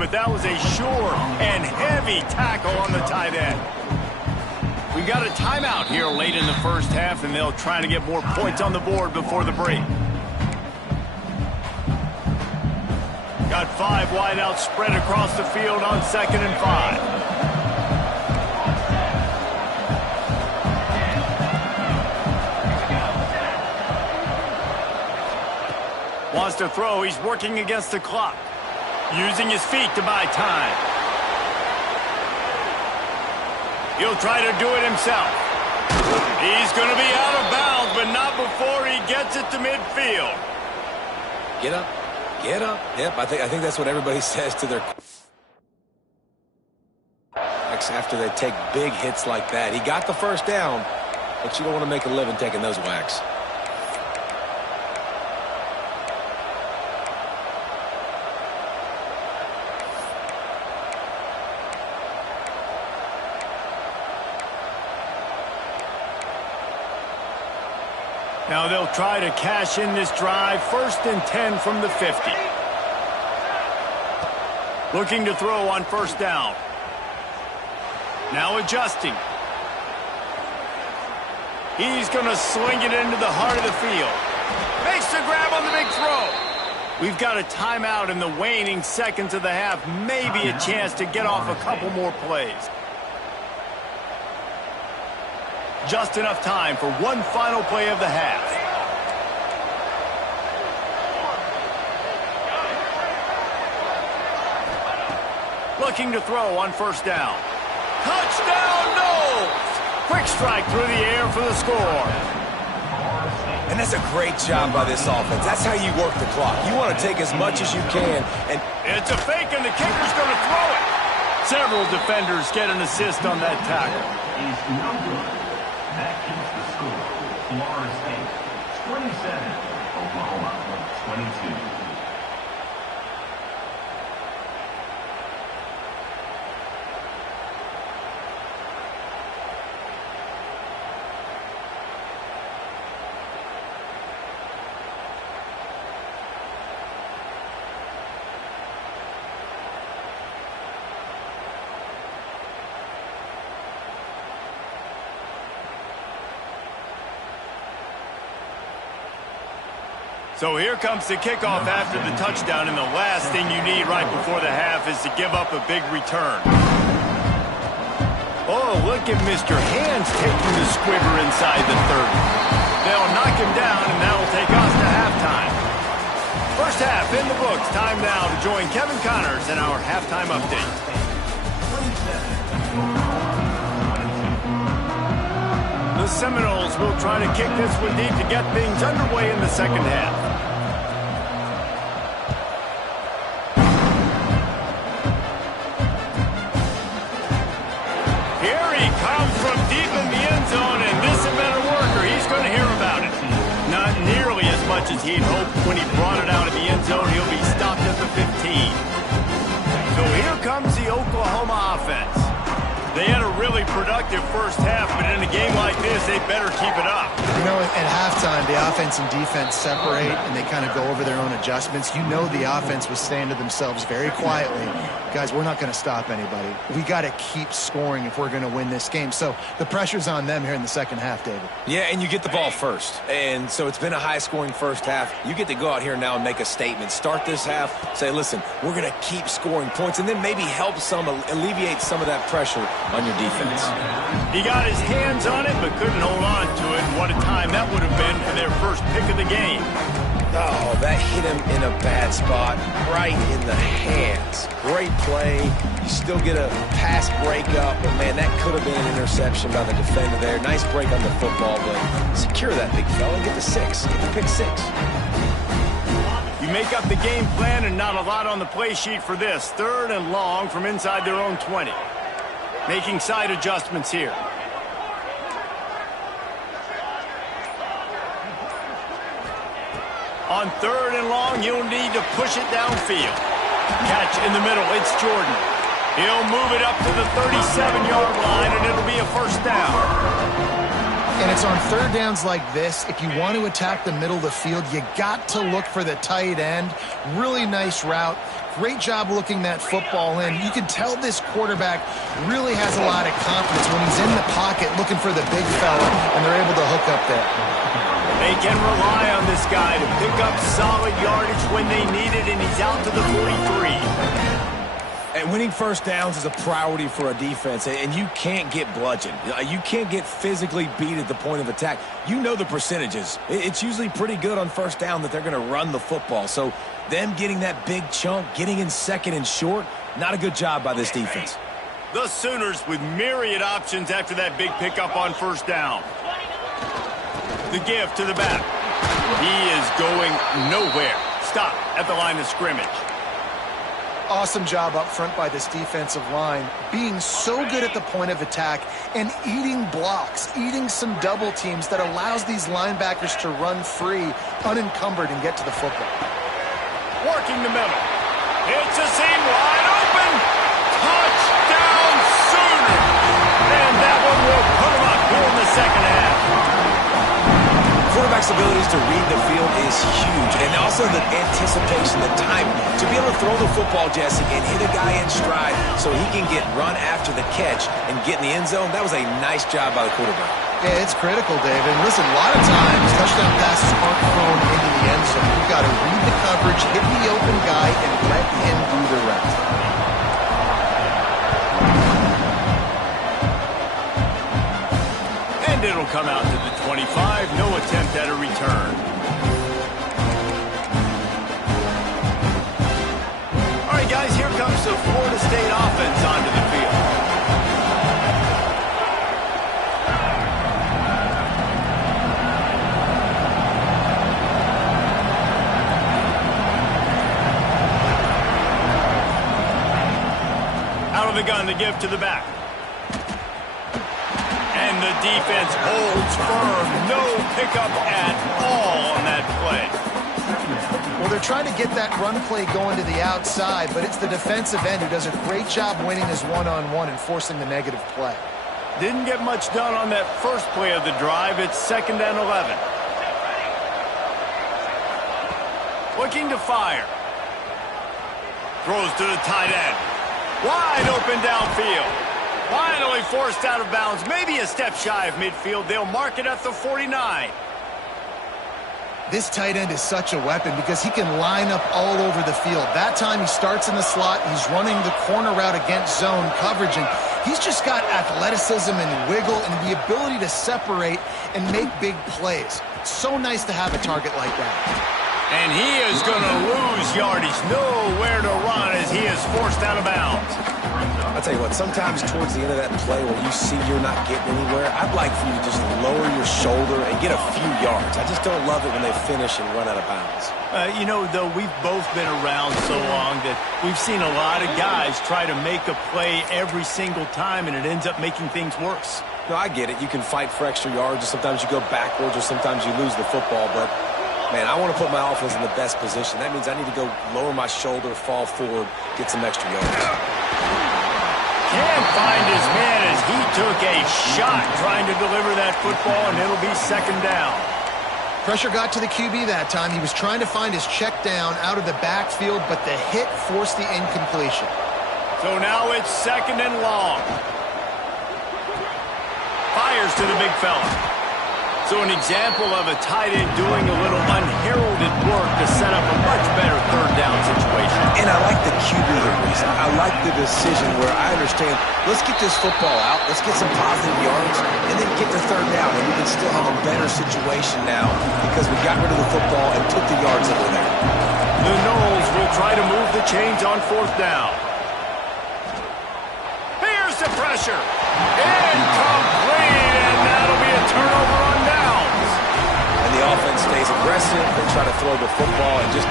but that was a sure and heavy tackle on the tight end. We got a timeout here late in the first half, and they'll try to get more points on the board before the break. Got 5 wideouts spread across the field on 2nd and 5. Wants to throw. He's working against the clock. Using his feet to buy time. He'll try to do it himself. He's going to be out of bounds, but not before he gets it to midfield. Get up. Get up. Yep, I think that's what everybody says to their after they take big hits like that. He got the first down, but you don't want to make a living taking those whacks. Now they'll try to cash in this drive. 1st and 10 from the 50. Looking to throw on 1st down. Now adjusting. He's going to swing it into the heart of the field. Makes the grab on the big throw. We've got a timeout in the waning seconds of the half. Maybe a chance to get off a couple more plays. Just enough time for one final play of the half. Looking to throw on 1st down. Touchdown, Knowles! Quick strike through the air for the score. And that's a great job by this offense. That's how you work the clock. You want to take as much as you can. And it's a fake, and the kicker's going to throw it. Several defenders get an assist on that tackle. That keeps the score. Florida State 27, Oklahoma 22. So here comes the kickoff after the touchdown, and the last thing you need right before the half is to give up a big return. Oh, look at Mr. Hands taking the squibber inside the 30. They'll knock him down, and that'll take us to halftime. First half in the books. Time now to join Kevin Connors in our halftime update. The Seminoles will try to kick this one deep to get things underway in the second half. Here he comes from deep in the end zone, and this has been a worker. He's going to hear about it. Not nearly as much as he'd hoped when he brought it out of the end zone. He'll be stopped at the 15. So here comes the Oklahoma offense. They had a really productive first half, but in a game like this, they better keep it up. You know, at halftime, the offense and defense separate, and they kind of go over their own adjustments. You know the offense was saying to themselves very quietly, guys, we're not going to stop anybody. We got to keep scoring if we're going to win this game. So the pressure's on them here in the second half, David. Yeah, and you get the ball first. And so it's been a high-scoring first half. You get to go out here now and make a statement. Start this half, say, listen, we're going to keep scoring points, and then maybe help alleviate some of that pressure on your defense. He got his hands on it, but couldn't hold on to it. What a time that would have been for their first pick of the game. Oh, that hit him in a bad spot, right in the hands. Great play. You still get a pass breakup, but man, that could have been an interception by the defender there. Nice break on the football, but secure that big fella. Get the 6. Get the pick 6. You make up the game plan, and not a lot on the play sheet for this. 3rd and long from inside their own 20. Making side adjustments here. On 3rd and long, you'll need to push it downfield. Catch in the middle. It's Jordan. He'll move it up to the 37-yard line, and it'll be a first down. And it's on 3rd downs like this. If you want to attack the middle of the field, you got to look for the tight end. Really nice route great job looking that football in. You can tell this quarterback really has a lot of confidence when he's in the pocket looking for the big fella, and they're able to hook up there. They can rely on this guy to pick up solid yardage when they need it, and he's out to the 43. And winning first downs is a priority for a defense, and you can't get bludgeoned. You can't get physically beat at the point of attack. You know the percentages. It's usually pretty good on first down that they're going to run the football. So them getting that big chunk, getting in second and short, not a good job by this defense. The Sooners with myriad options after that big pickup on first down. The give to the back. He is going nowhere. Stop at the line of scrimmage. Awesome job up front by this defensive line, being so good at the point of attack and eating blocks, eating some double teams that allows these linebackers to run free, unencumbered, and get to the football. Working the middle. It's a seam wide open. Touchdown Sooners. And that one will put them up here in the second half. Quarterback's abilities to read the field is huge, and also the anticipation, the time to be able to throw the football, Jesse, and hit a guy in stride so he can get run after the catch and get in the end zone. That was a nice job by the quarterback. Yeah, it's critical, David. And listen, a lot of times touchdown passes aren't thrown into the end zone. You've got to read the coverage, hit the open guy, and let him do the rest. And it'll come out to the 25. No attempt at a return. All right, guys, here comes the Florida State offense onto the field. Out of the gun, the give to the back. And the defense holds firm. No pickup at all on that play. Well, they're trying to get that run play going to the outside, but it's the defensive end who does a great job winning his one-on-one and forcing the negative play. Didn't get much done on that first play of the drive. It's 2nd and 11. Looking to fire. Throws to the tight end. Wide open downfield. Finally forced out of bounds. Maybe a step shy of midfield. They'll mark it at the 49. This tight end is such a weapon because he can line up all over the field. That time he starts in the slot. He's running the corner route against zone coverage, and he's just got athleticism and wiggle and the ability to separate and make big plays. It's so nice to have a target like that. And he is going to lose yardage. Nowhere to run as he is forced out of bounds. I'll tell you what, sometimes towards the end of that play where you see you're not getting anywhere, I'd like for you to just lower your shoulder and get a few yards. I just don't love it when they finish and run out of bounds. You know, though, we've both been around so long that we've seen a lot of guys try to make a play every single time, and it ends up making things worse. No, I get it. You can fight for extra yards, or sometimes you go backwards, or sometimes you lose the football, but man, I want to put my offense in the best position. That means I need to go lower my shoulder, fall forward, get some extra yards. Can't find his man as he took a shot trying to deliver that football, and it'll be 2nd down. Pressure got to the QB that time. He was trying to find his check down out of the backfield, but the hit forced the incompletion. So now it's 2nd and long. Fires to the big fella. So an example of a tight end doing a little unheralded work to set up a much better 3rd down situation. And I like the QB here, Reese. I like the decision where I understand, let's get this football out, let's get some positive yards, and then get the 3rd down, and we can still have a better situation now because we got rid of the football and took the yards over there. The Noles will try to move the chains on 4th down. Here's the pressure. Incomplete, and that'll be a turnover on downs. And the offense stays aggressive. They try to throw the football and just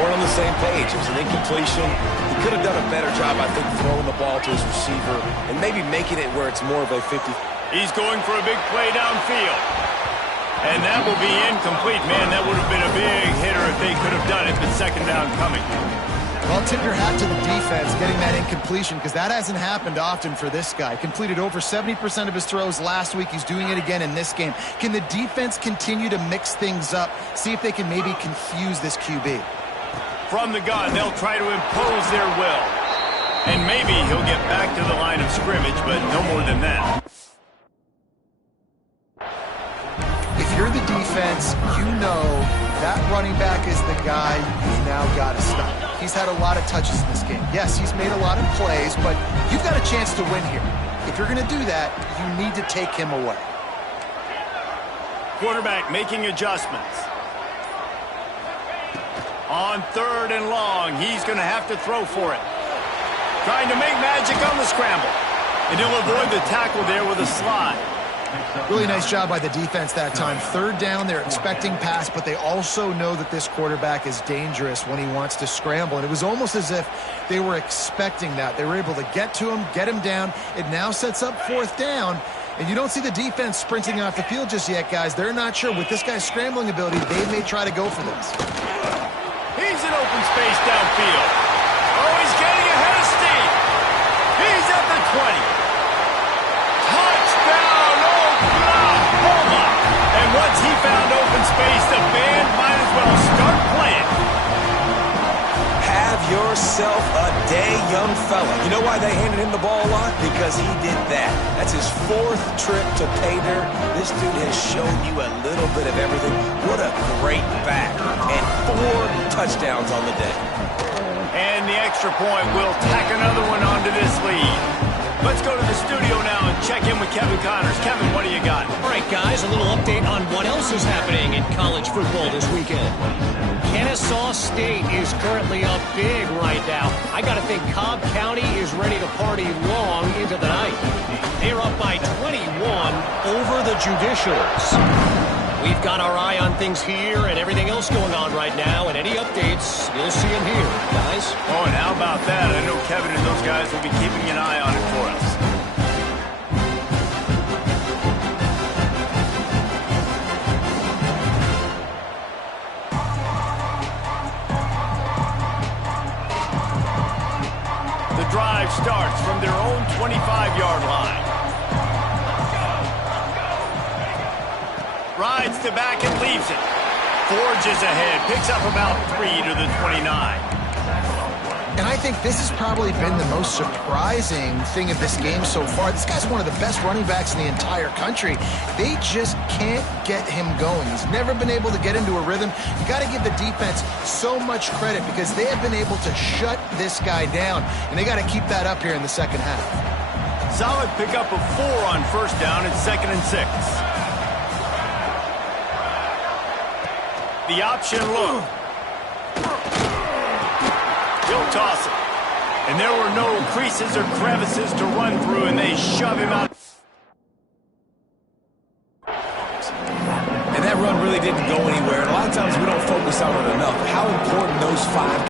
weren't on the same page. It was an incompletion. He could have done a better job, I think, throwing the ball to his receiver and maybe making it where it's more of a 50. He's going for a big play downfield. And that will be incomplete. Man, that would have been a big hitter if they could have done it, but 2nd down coming. Well, tip your hat to the defense getting that incompletion because that hasn't happened often for this guy. Completed over 70% of his throws last week. He's doing it again in this game. Can the defense continue to mix things up? See if they can maybe confuse this QB. from the gun. They'll try to impose their will. And maybe he'll get back to the line of scrimmage, but no more than that. If you're the defense, you know that running back is the guy you've now got to stop. He's had a lot of touches in this game. Yes, he's made a lot of plays, but you've got a chance to win here. If you're going to do that, you need to take him away. Quarterback making adjustments. On 3rd and long, he's going to have to throw for it. Trying to make magic on the scramble. And he'll avoid the tackle there with a slide. Really nice job by the defense that time. 3rd down, they're expecting pass, but they also know that this quarterback is dangerous when he wants to scramble. And it was almost as if they were expecting that. They were able to get to him, get him down. It now sets up 4th down. And you don't see the defense sprinting off the field just yet, guys. They're not sure. With this guy's scrambling ability, they may try to go for this. He's in open space downfield. Oh, he's getting ahead of steam. He's at the 20. Touchdown, Oklahoma! And once he found open space, the band might as well start playing. Have yourself a day, young fella. You know why they handed him the ball a lot? Because he did that. That's his 4th trip to pay dirt. This dude has shown you a little bit of everything. What a great back. And 4 touchdowns on the day. And the extra point will tack another one onto this lead. Let's go to the studio now and check in with Kevin Connors. Kevin, what do you got? All right, guys, a little update on what else is happening in college football this weekend. Kennesaw State is currently up big right now. I got to think Cobb County is ready to party long into the night. They're up by 21 over the Judicials. We've got our eye on things here and everything else going on right now, and any updates, you'll see them here, guys. Oh, and how about that? I know Kevin and those guys will be keeping an eye on it for us. The drive starts from their own 25-yard line. Rides to back and leaves it. Forges ahead. Picks up about 3 to the 29. And I think this has probably been the most surprising thing of this game so far. This guy's one of the best running backs in the entire country. They just can't get him going. He's never been able to get into a rhythm. You got to give the defense so much credit because they have been able to shut this guy down, and they got to keep that up here in the second half. Solid pickup of 4 on 1st down and 2nd and 6. The option look. He'll toss it. And there were no creases or crevices to run through, and they shove him out. And that run really didn't go anywhere. And a lot of times we don't focus on it enough. How important those 5